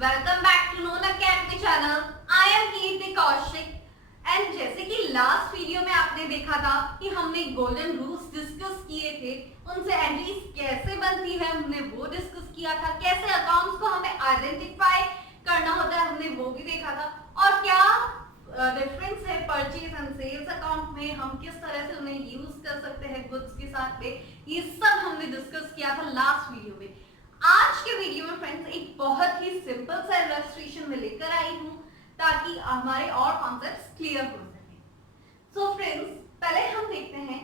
welcome back to Known Academy channel. I am Kirti Kaushik and जैसे कि last video में आपने देखा था कि हमने गोल्डन रूल्स डिस्कस किए थे, उनसे एंट्रीज कैसे बनती है हमने वो डिस्कस किया था, कैसे अकाउंट्स को हमें आइडेंटिफाई करना होता है हमने वो भी देखा था, और क्या डिफरेंस है परचेज एंड सेल्स अकाउंट में, हम किस तरह से उन्हें यूज कर सकते हैं गुड्स के साथ में, ये सब हमने डिस्कस किया था लास्ट वीडियो में। आज के वीडियो में फ्रेंड्स एक बहुत ही सिंपल सा इलस्ट्रेशन में लेकर आई हूँ ताकि हमारे और कॉन्सेप्ट्स क्लियर हो सके। सो फ्रेंड्स पहले हम देखते हैं,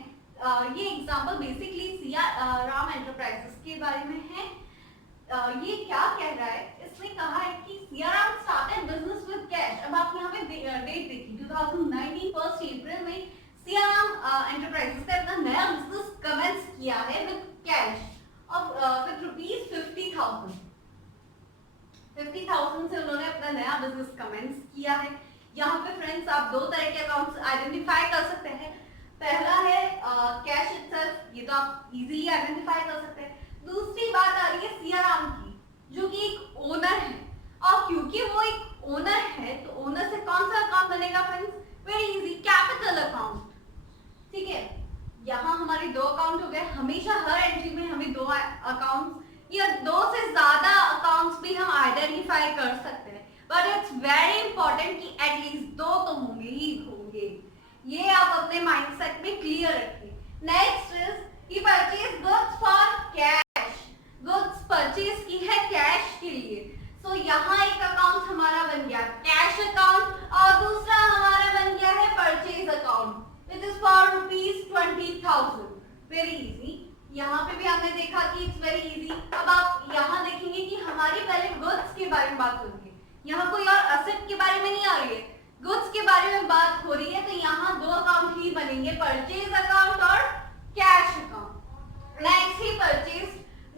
ये example basically Siya Ram enterprises के बारे में है। ये क्या कह रहा है, इसने कहा है कि Siya Ram started business with cash. अब आप यहाँ पे डेट देखिए 2019 फर्स्ट अप्रैल में सिया राम एंटरप्राइजेस ने अपना नया बिजनेस कमेंस किया है विद कैश with rupees 50,000 से उन्होंने अपना नया बिजनेस कमेंस किया है। यहाँ पे फ्रेंड्स आप दो तरह के अकाउंट्स आइडेंटिफाई कर सकते हैं। पहला है कैश इटसेल्फ, ये तो आप इजीली आइडेंटिफाई कर सकते हैं। दूसरी बात आ रही है सिया राम की, जो कि एक ओनर है, और क्योंकि वो एक ओनर है तो ओनर से कौन सा अकाउंट बनेगा friends? Very easy, capital account. ठीक है, यहाँ हमारे दो अकाउंट हो गए। हमेशा हर एंट्री में हमें दो अकाउंट्स या दो से ज्यादा अकाउंट्स भी हम आइडेंटिफाई कर सकते हैं, बट इट्स वेरी इंपॉर्टेंट कि एटलीस्ट दो तो होंगे ही होंगे। ये आप अपने माइंडसेट में क्लियर रखिए। नेक्स्ट इज कि purchase goods for cash. Goods purchase की है कैश के लिए, सो यहाँ एक अकाउंट हमारा बन गया कैश अकाउंट और दूसरा हमारा बन गया है purchase account. It is for rupees 20,000. Very easy. यहाँ पे भी हमने देखा कि it's very easy. अब आप यहाँ देखेंगे कि हमारी पहले goods के बारे में बात हो रही है, यहाँ कोई और asset के बारे में नहीं आ रही है, goods के बारे में बात हो रही है, तो यहाँ दो अकाउंट ही बनेंगे, परचेज अकाउंट और cash account. Next he purchase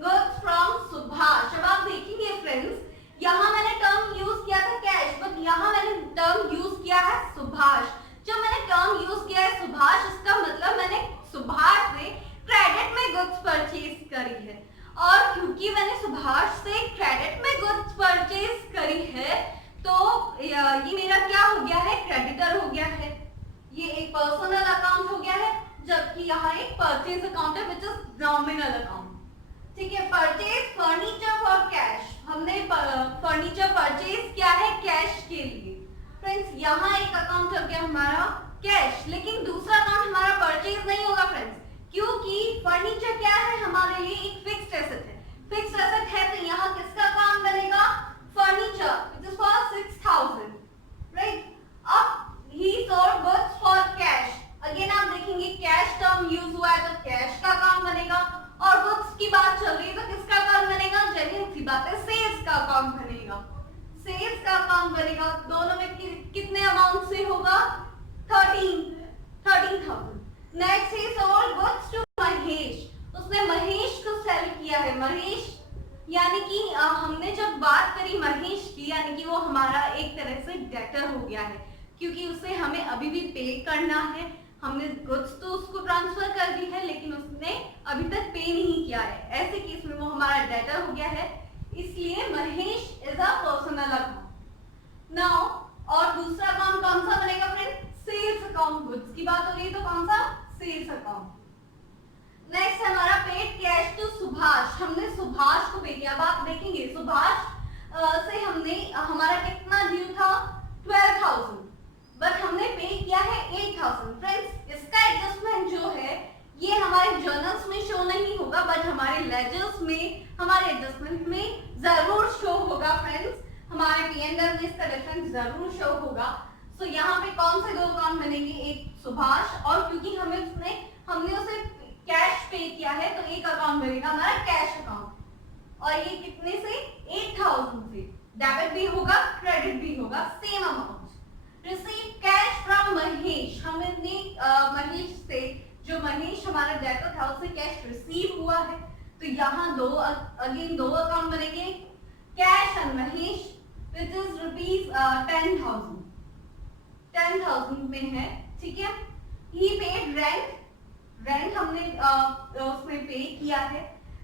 goods from Subhash. अब आप देखेंगे फ्रेंड्स, यहाँ मैंने टर्म यूज किया था कैश, बट यहाँ मैंने टर्म यूज किया है सुभाष। जो मैंने टर्म यूज किया है सुभाष, इसका मतलब मैंने सुभाष से क्रेडिट में गुड्स परचेज करी है, और क्योंकि मैंने सुभाष से क्रेडिट में गुड्स परचेज करी है तो ये मेरा क्या हो गया है, क्रेडिटर हो गया है। ये एक पर्सनल अकाउंट हो गया है, जबकि यहाँ एक परचेज अकाउंट है विच इज नॉमिनल अकाउंट। ठीक है, परचेज फर्नीचर फॉर कैश, हमने फर्नीचर परचेज किया है कैश के लिए। फ्रेंड्स यहाँ एक अकाउंट हो गया हमारा कैश, लेकिन दूसरा अकाउंट हमारा परचेज नहीं होगा फ्रेंड्स, क्योंकि फर्नीचर क्या है हमारे लिए एक फिक्स्ड एसेट है। फिक्स्ड एसेट है तो यहाँ किसका अकाउंट बनेगा, furniture, which is for 6,000, right. अब he sold goods for cash, again आप देखेंगे कैश टर्म यूज हुआ है तो कैश का अकाउंट बनेगा, और गुड्स की बात चल रही है तो किसका अकाउंट बनेगा, जेन्युइन सी बात है, सेल्स का अकाउंट बनेगा। सेल्स का अकाउंट बनेगा, दोनों में कितने अमाउंट से होगा, 13,000। नेक्स्ट ही सोल्ड गुड्स टू महेश, उसने महेश को सेल किया है। महेश यानी कि हमने जब बात करी महेश की, यानी कि वो हमारा एक तरह से डेटर हो गया है, क्योंकि उसे हमें अभी भी पे करना है। हमने गुड्स तो उसको ट्रांसफर कर दी है, लेकिन उसने अभी तक पे नहीं किया है, ऐसे केस में वो हमारा डेटर हो गया है, इसलिए Mahesh is a personal account. Now और दूसरा अकाउंट कौन सा बनेगा फ्रेंड, सेल्स अकाउंट। गुड्स की बात हो रही है तो कौन सा, सेल्स अकाउंट। नेक्स्ट हमारा पेड कैश टू सुभाष, हमने सुभाष को पे किया। अब आप देखेंगे सुभाष से हमने हमारा कितना ड्यू था, 12,000, बट हमने पे किया है 8,000। फ्रेंड्स इसका एडजस्टमेंट जो है ये हमारे जर्नल्स में शो नहीं होगा, बट हमारे लेजर्स में, हमारे एडजस्टमेंट में जरूर शो होगा फ्रेंड्स, हमारे P&L में इसका डिफरेंस जरूर शो होगा। सो यहाँ पे कौन से दो अकाउंट बनेंगे, एक सुभाष, और क्योंकि हमने उसे कैश पे किया है तो एक अकाउंट बनेगा हमारा कैश अकाउंट, और ये कितने से, 8,000 से। डेबिट भी होगा क्रेडिट भी होगा, same amount. Receive cash from Mahesh, हमने महेश से, जो महेश हमारा डेटर था उससे कैश रिसीव हुआ है, तो यहाँ दो अगेन दो अकाउंट बनेंगे, cash and Mahesh, which is rupees 10,000 में है। ठीक है, ही पेड रेंट, रेंट हमने उसमें पे किया है।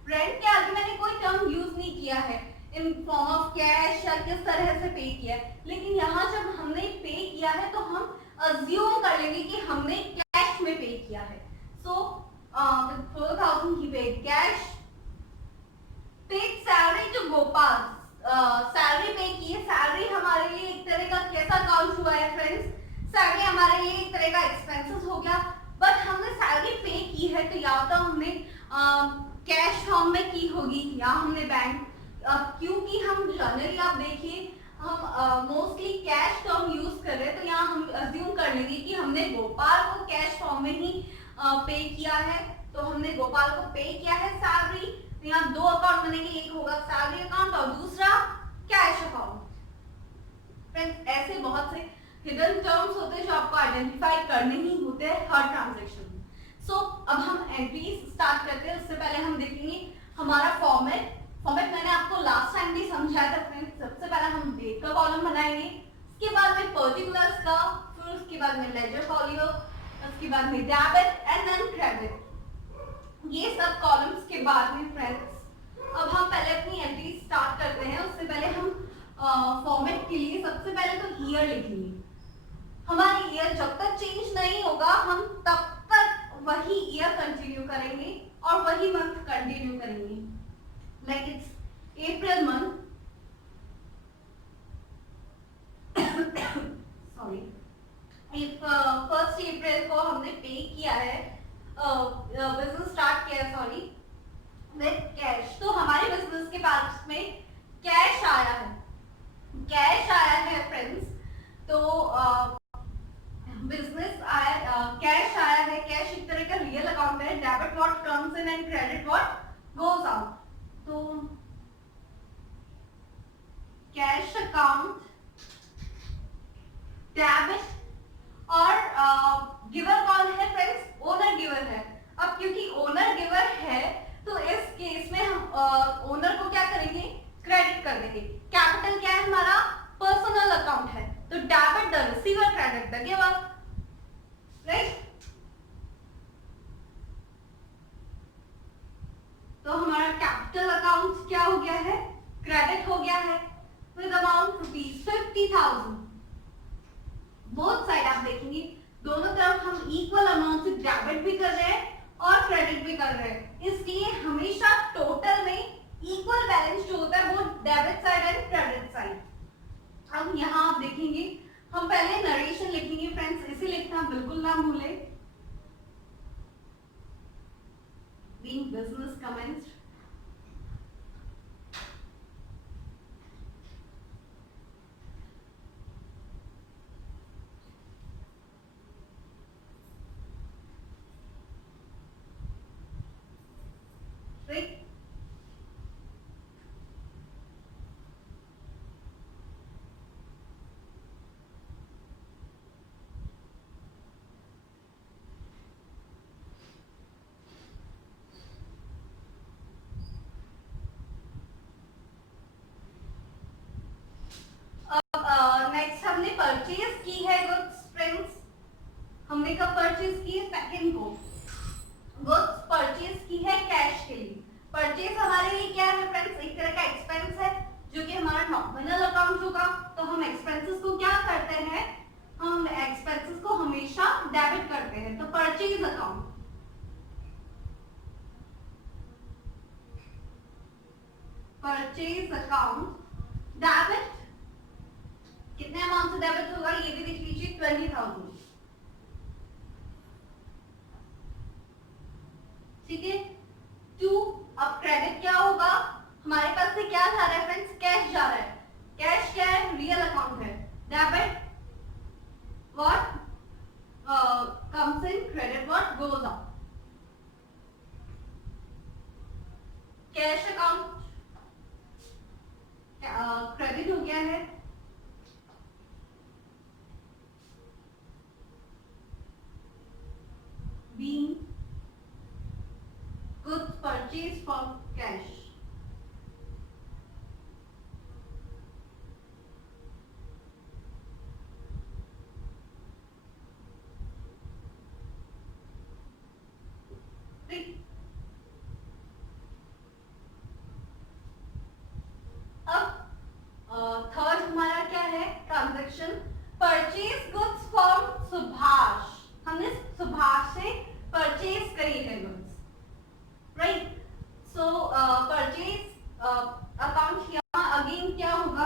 रेंट के आगे मैंने कोई टर्म यूज नहीं किया है, इन फॉर्म ऑफ कैश या किस तरह से पे किया है, लेकिन यहाँ जब हमने पे किया है तो हम अज्यूम कर लेंगे कि हमने कैश में पे किया है। So 4,000 he paid cash, paid salary to Gopal, salary pay की है। सैलरी हमारे लिए एक तरह का कैसा काउंट हुआ है फ्रेंड्स, सैलरी हमारे लिए एक तरह का एक्सपेंसेस हो गया, बट हमने सैलरी पे की है तो या तो हमने कैश फॉर्म में की होगी या हमने बैंक, क्योंकि हम जनरली आप देखिए हम मोस्टली कैश टर्म यूज कर रहे हैं, तो यहाँ हम अज्यूम कर लेंगे कि हमने गोपाल को कैश फॉर्म में ही पे किया है, तो हमने गोपाल को पे किया है सैलरी। तो यहाँ दो अकाउंट बनेंगे, एक होगा सैलरी अकाउंट और दूसरा कैश अकाउंट। फ्रेंड्स ऐसे बहुत से हिडन टर्म्स होते हैं जो आपको आइडेंटिफाई करने ही होते हैं हर ट्रांजैक्शन में। सो अब हम एंट्रीज स्टार्ट करते हैं, उससे पहले हम देखेंगे हमारा फॉर्मेट मैंने आपको लास्ट टाइम भी समझाया था फ्रेंड्स। सबसे पहले हम डेट का कॉलम बनाएंगे, उसके बाद में पर्टिकुलर्स का, फिर उसके बाद में लेजर फॉलियो, उसके बाद में डेबिट एंड देन क्रेडिट, ये सब कॉलम्स के बाद में फ्रेंड्स अब हम पहले अपनी एंट्री स्टार्ट करते हैं। उससे पहले हम फॉर्मेट के लिए सबसे पहले तो ईयर लिखेंगे। हमारी ईयर जब तक चेंज नहीं होगा हम तब तक वही ईयर कंटिन्यू करेंगे और वही मंथ कंटिन्यू करेंगे। Like it's April month, sorry, 1 अप्रैल को हमने पे किया है, बिजनेस स्टार्ट किया है, सॉरी, विद कैश, तो हमारे बिजनेस के पास में कैश आया है, कैश आया है फ्रेंड्स। तो बिजनेस आया, कैश आया है, कैश एक तरह का रियल अकाउंट है, debit what comes in and credit what goes out. तो कैश अकाउंट, डेबिट, और गिवर कौन है फ्रेंड्स, ओनर गिवर है। अब क्योंकि ओनर गिवर है तो इस केस में हम ओनर को क्या करेंगे, क्रेडिट कर देंगे। कैपिटल क्या है हमारा, पर्सनल अकाउंट है, तो debit the receiver, credit the giver, right. तो हमारा कैपिटल अकाउंट क्या हो गया है, क्रेडिट हो गया है विद अमाउंट ₹50,000। बोथ साइड आप देखेंगे दोनों तरफ हम इक्वल अमाउंट से डेबिट भी कर रहे हैं और क्रेडिट भी कर रहे हैं, इसलिए हमेशा टोटल में इक्वल बैलेंस जो होता है वो debit side and credit side. अब यहाँ आप देखेंगे हम पहले नरेशन लिखेंगे फ्रेंड्स, इसे लिखना बिल्कुल ना भूले। Being business commenced, right? अब नेक्स्ट हमने परचेज की है गुड्स फ्रेंड्स, हमने कब परचेज की है, सेकंड को गुड्स परचेज की है कैश के लिए। परचेज हमारे लिए क्या है फ्रेंड्स, एक तरह का एक्सपेंस है जो कि हमारा नॉमिनल अकाउंट होगा। तो हम एक्सपेंसेस को क्या करते हैं, हम एक्सपेंसेस को हमेशा डेबिट करते हैं, तो purchase account, purchase account debit, कितने अमाउंट से डेबिट होगा ये भी देख लीजिए, 20,000, ठीक है। 2, अब क्रेडिट क्या होगा, हमारे पास से क्या जा रहा है फ्रेंड्स, कैश जा रहा है, कैश क्या है, रियल अकाउंट है, debit what comes in, credit what goes out. Cash account credit हो गया है, being goods purchased for cash,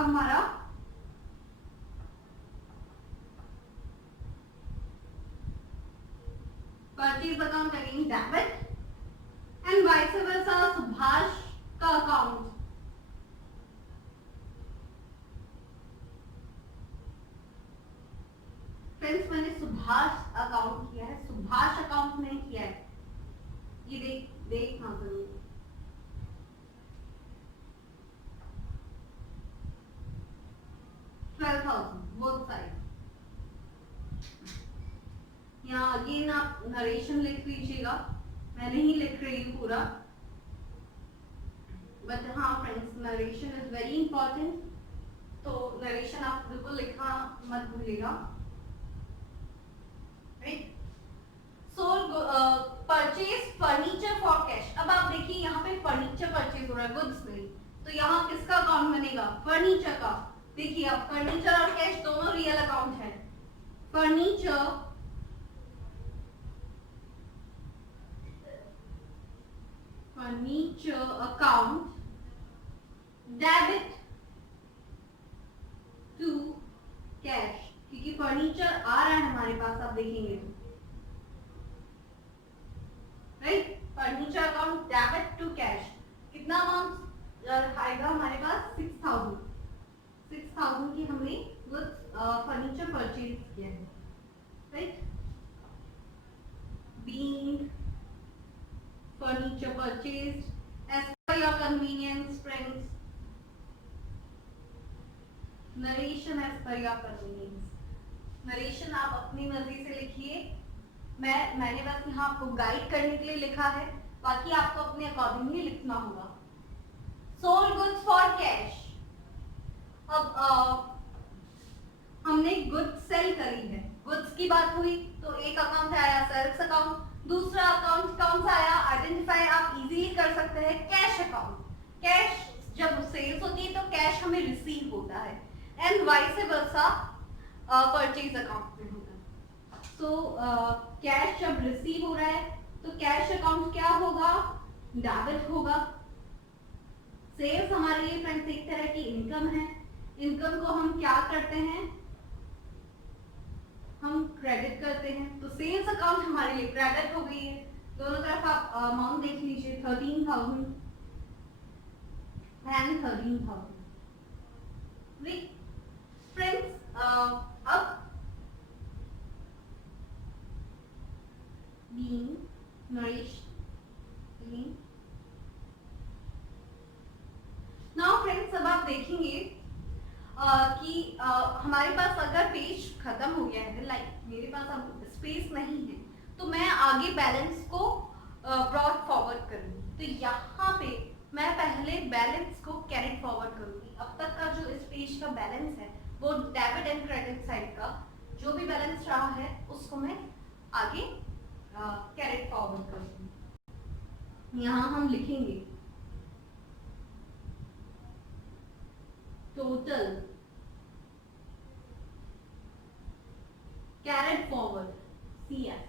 हमारा purchase account again debit and vice versa Subhash का अकाउंट फ्रेंड्स मैंने सुभाष अकाउंट किया है, सुभाष अकाउंट नहीं किया है, ये देखना जरूर। Both side. यहाँ अगेन आप नरेशन लिख लीजिएगा, मैं नहीं लिख रही हूँ पूरा, बट हाँ friends narration is very important, तो नरेशन आप बिल्कुल लिखना मत भूलिएगा। Right, sold purchase furniture for cash. अब आप देखिए यहाँ पे फर्नीचर परचेज हो रहा है, गुड्स नहीं, तो यहाँ किसका अकाउंट बनेगा? फर्नीचर का। देखिए अब फर्नीचर और कैश दोनों रियल अकाउंट है। Furniture account debit to cash, क्योंकि फर्नीचर आ रहा है हमारे पास, आप देखेंगे तो right. Furniture account debit to cash, कितना अमाउंट आएगा हमारे पास? 6000 की हमने फर्नीचर परचेज किया है, right. Being furniture purchased as per your convenience friends, narration as per your convenience, narration आप अपनी मर्जी से लिखिए, मैंने बस यहाँ आपको गाइड करने के लिए लिखा है, बाकी आपको अपने अकॉर्डिंगली लिखना होगा। sold goods for cash, अब हमने गुड्स सेल करी है, गुड्स की बात हुई तो एक अकाउंट आया सेल्स अकाउंट, दूसरा अकाउंट कौन सा आया? आइडेंटिफाई आप इजीली कर सकते हैं, कैश अकाउंट। कैश जब सेल्स होती है तो कैश हमें रिसीव होता है, and vice versa purchase account में होता है। सो कैश जब रिसीव हो रहा है तो कैश अकाउंट क्या होगा? डेबिट होगा। सेल्स हमारे लिए फ्रेंड्स एक तरह की इनकम है, इनकम को हम क्या करते हैं? हम क्रेडिट करते हैं, तो सेल्स अकाउंट हमारे लिए क्रेडिट हो गई है। दोनों तरफ आप अमाउंट देख लीजिए, 13,000 एंड 13,000। फ्रेंड्स अब being nourished, नाउ फ्रेंड्स अब आप देखेंगे कि हमारे पास अगर पेज खत्म हो गया है, लाइक मेरे पास अब स्पेस नहीं है, तो मैं आगे बैलेंस को ब्रॉड फॉरवर्ड करूंगी। तो यहाँ पे मैं पहले बैलेंस को कैरेट फॉरवर्ड करूंगी। अब तक का जो इस पेज का बैलेंस है वो डेबिट एंड क्रेडिट साइड का जो भी बैलेंस रहा है उसको मैं आगे कैरेट फॉरवर्ड करूंगी। यहाँ हम लिखेंगे टोटल कैरेट फॉरवर्ड CF,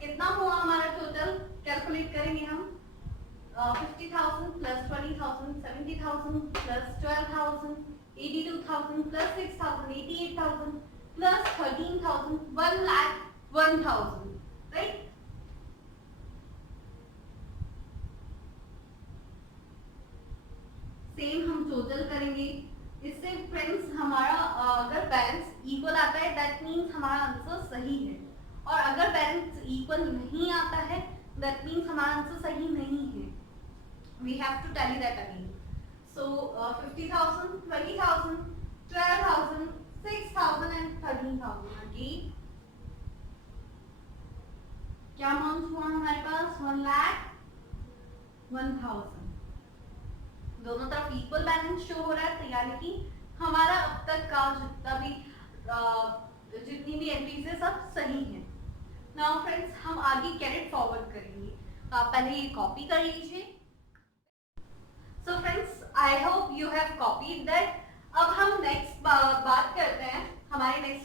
कितना हुआ हमारा टोटल? कैलकुलेट करेंगे हम 50,000 plus 20,000 70,000 plus 12,000 82,000 plus 6,000 88,000 plus 13,000 1,01,000, right. Same हम टोटल करेंगे। इससे फ्रेंड्स हमारा अगर बैलेंस इक्वल आता है दैट मीन्स हमारा आंसर सही है, और अगर बैलेंस इक्वल नहीं आता है दैट मीन्स हमारा आंसर सही नहीं है। We have to tally that again. So 50,000 20,000 12,000 6,000 and 13,000 again क्या अमाउंट हुआ हमारे पास? 1,01,000। दोनों तरफ इक्वल बैलेंस शो हो रहा है, तो यानी कि हमारा अब तक का जितना भी जितनी भी एंट्रीज है सब सही है। नाउ फ्रेंड्स हम आगे कैरेट फॉरवर्ड करेंगे, आप पहले ये कॉपी कर लीजिए। So friends I hope you have copied that. अब हम नेक्स्ट बात करते हैं हमारे नेक्स्ट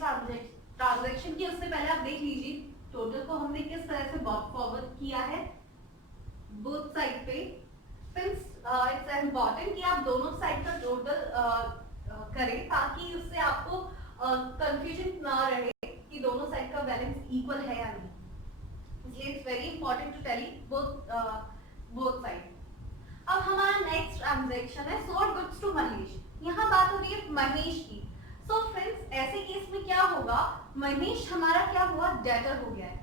ट्रांजैक्शन की। उससे पहले आप देख लीजिए टोटल को हमने किस तरह से फॉरवर्ड किया है बोथ साइड पे। फ्रेंड्स इट्स इम्पोर्टेंट कि आप दोनों साइड का टोटल करें ताकि उससे आपको कंफ्यूजन ना रहे कि दोनों साइड का बैलेंस इक्वल है या नहीं, इसलिए it's very important to tally both side. अब हमारा नेक्स्ट ट्रांजैक्शन है सोल्ड गुड्स टू महेश। यहाँ बात हो रही है महेश की। सो फ्रेंड्स ऐसे केस में क्या होगा, महेश हमारा क्या हुआ, डेटर हो गया है,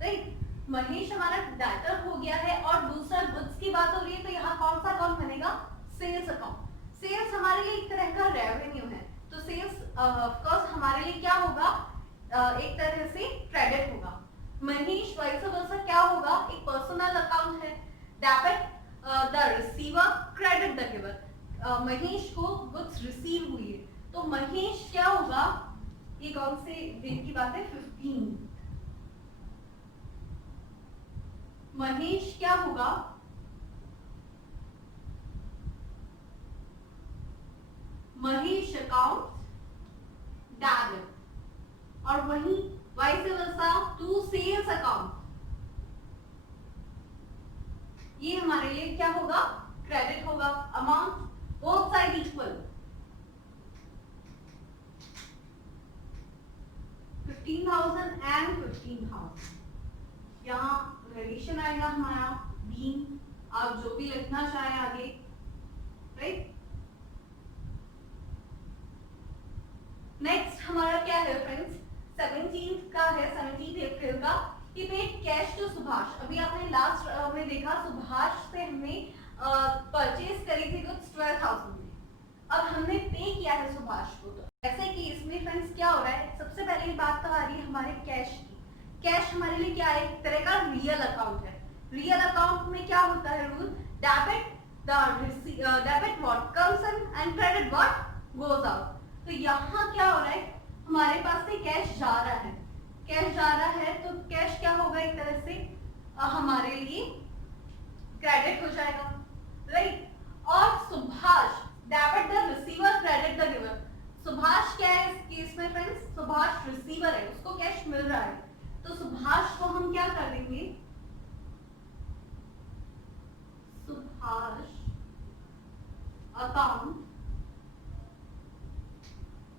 राइट। महेश हमारा डेटर हो गया है और दूसरा गुड्स की बात हो रही है, तो यहाँ कौन सा अकाउंट बनेगा, सेल्स अकाउंट। सेल्स हमारे लिए एक तरह का रेवेन्यू है, तो सेल्स ऑफ कोर्स हमारे लिए क्या होगा, एक तरह से क्रेडिट होगा। महेश वाइस वर्सा क्या होगा, एक पर्सनल अकाउंट है, debit the receiver credit the giver. Mahesh को गुड्स रिसीव हुई है, तो महेश क्या होगा, ये कौन से डेट की बात है, 15। महेश क्या होगा, महेश अकाउंट डेबिट, और वही vice versa to sales account, ये हमारे लिए क्या होगा, क्रेडिट होगा। Amount both side equal, 15,000 and 15,000। यहाँ रिलेशन आएगा हमारा बीन, आप जो भी लिखना चाहें आगे, राइट। नेक्स्ट हमारा क्या है फ्रेंड्स, 17 का है, 17 अप्रैल का, कि पेड कैश टू सुभाष। अभी आपने लास्ट में देखा सुभाष से हमने परचेज करी थी गुड्स 12,000 में, अब हमने पे किया है सुभाष को। तो ऐसे केस में फ्रेंड्स क्या हो रहा है, सबसे पहले बात तो आ रही है हमारे कैश की। कैश हमारे लिए क्या है, एक तरह का रियल अकाउंट है। रियल अकाउंट में क्या होता है rule, debit debit what comes in and credit what goes out. तो यहाँ क्या हो रहा है, हमारे पास से कैश जा रहा है, कैश जा रहा है, तो कैश क्या होगा, एक तरह से हमारे लिए क्रेडिट हो जाएगा, राइट। और Subhash debit the receiver credit the giver. Subhash क्या है इस केस में फ्रेंड्स, सुभाष रिसीवर है, उसको कैश मिल रहा है, तो सुभाष को हम क्या कर देंगे, Subhash account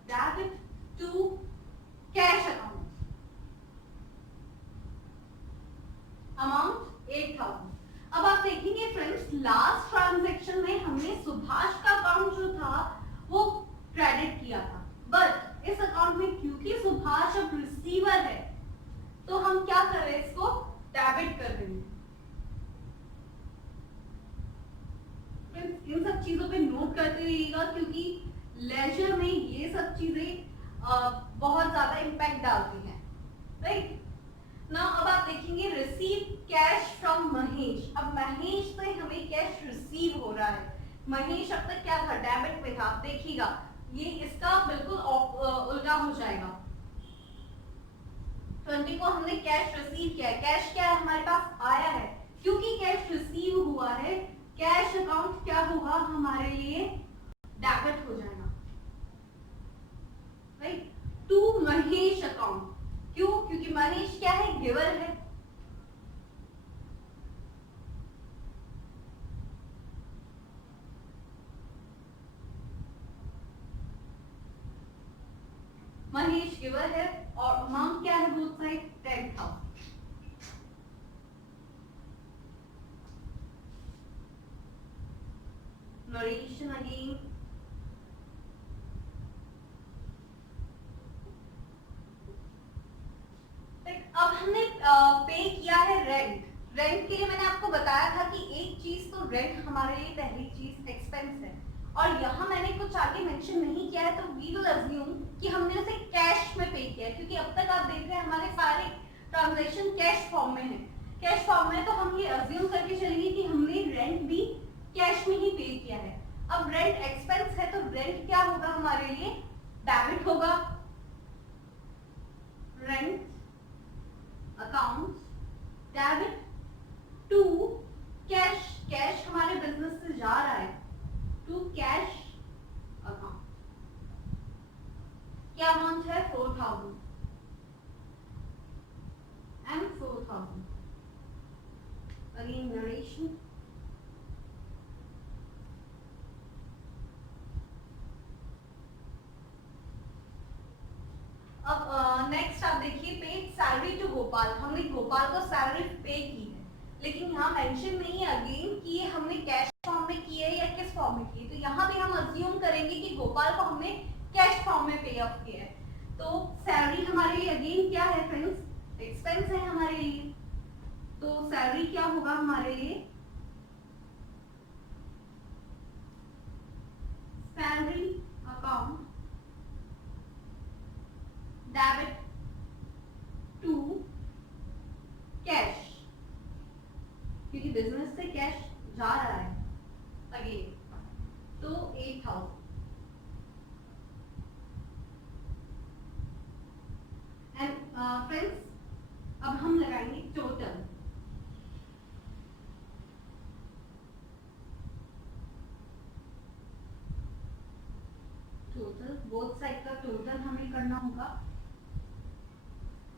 debit to cash account, amount 8,000। अब आप देखेंगे फ्रेंड्स लास्ट ट्रांजैक्शन में हमने सुभाष का अकाउंट जो था वो क्रेडिट किया था, बट इस अकाउंट में क्योंकि सुभाष अब रिसीवर है तो हम क्या कर रहे हैं, इसको डेबिट कर देंगे। इन सब चीजों पे नोट करते रहिएगा क्योंकि लेजर में ये सब चीजें बहुत ज्यादा इंपैक्ट डालती हैं, राइट ना। अब आप देखेंगे रिसीव कैश फ्रॉम महेश। अब महेश से हमें कैश रिसीव हो रहा है, महेश अब तक क्या था, डेबिट में था। आप देखिएगा ये इसका बिल्कुल उल्टा हो जाएगा। 20 को हमने कैश रिसीव किया है, कैश क्या है हमारे पास आया है, क्योंकि कैश रिसीव हुआ है, कैश अकाउंट क्या होगा हमारे लिए डेबिट हो जाएगा, राइट। टू महेश अकाउंट, क्यों, क्योंकि महेश क्या है, गिवर है। महेश गिवर है और अमाउंट क्या है बोथ साइड 10,000। नरेशन अगेन, अब हमने पे किया है रेंट। रेंट के लिए मैंने आपको बताया था कि एक चीज तो रेंट हमारे लिए पहली चीज एक्सपेंस है, और यहाँ मैंने कुछ आगे मेंशन नहीं किया है, तो वी विल अज्यूम कि हमने उसे कैश में पे किया है, क्योंकि अब तक आप देख रहे हैं हमारे सारे ट्रांजैक्शन कैश फॉर्म में है। कैश फॉर्म में तो हम ये अज्यूम करके चलेंगे कि हमने रेंट भी कैश में ही पे किया है। अब रेंट एक्सपेंस है तो रेंट क्या होगा हमारे लिए, डेबिट होगा। Rent account debit to cash, cash हमारे बिजनेस से जा रहा है, टू कैश अकाउंट। क्या अमाउंट है 4,000 एंड 4,000। अगेन नरेशन, गोपाल, हमने गोपाल को सैलरी पे की है, लेकिन यहाँ मेंशन नहीं है अगेन कि ये हमने कैश फॉर्म में की है या किस फॉर्म में की है। तो यहाँ भी हम अज्यूम करेंगे कि गोपाल को हमने कैश फॉर्म में पे ऑफ किया है। तो सैलरी हमारे लिए अगेन क्या है फ्रेंड्स, एक्सपेंस है हमारे लिए। तो सैलरी क्या होगा हमारे लिए, salary account debit to cash, क्योंकि बिजनेस से कैश जा रहा है अगेन। तो 8000 एंड फ्रेंड्स अब हम लगाएंगे टोटल। टोटल बोथ साइड का टोटल हमें करना होगा।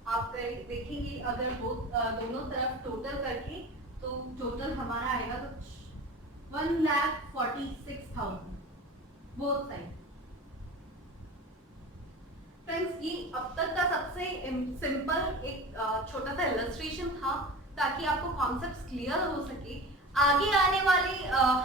आप देखेंगे अगर दोनों तरफ टोटल करके तो टोटल हमारा आएगा तो 1,46,000 बोथ साइड। फ्रेंड्स ये अब तक का सबसे सिंपल एक छोटा सा इलस्ट्रेशन था ताकि आपको कॉन्सेप्ट्स क्लियर हो सके। आगे आने वाले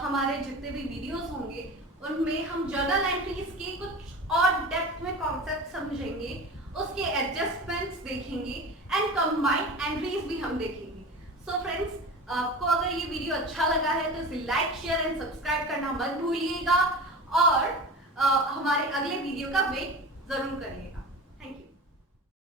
हमारे जितने भी वीडियोस होंगे उनमें हम जर्नल एंट्रीज के कुछ और डेप्थ में कॉन्सेप्ट समझेंगे, उसके एडजस्टमेंट्स देखेंगे एंड कंबाइंड एंट्रीज भी हम देखेंगे। सो फ्रेंड्स आपको अगर ये वीडियो अच्छा लगा है तो इसे लाइक शेयर एंड सब्सक्राइब करना मत भूलिएगा और हमारे अगले वीडियो का वेट जरूर करिएगा।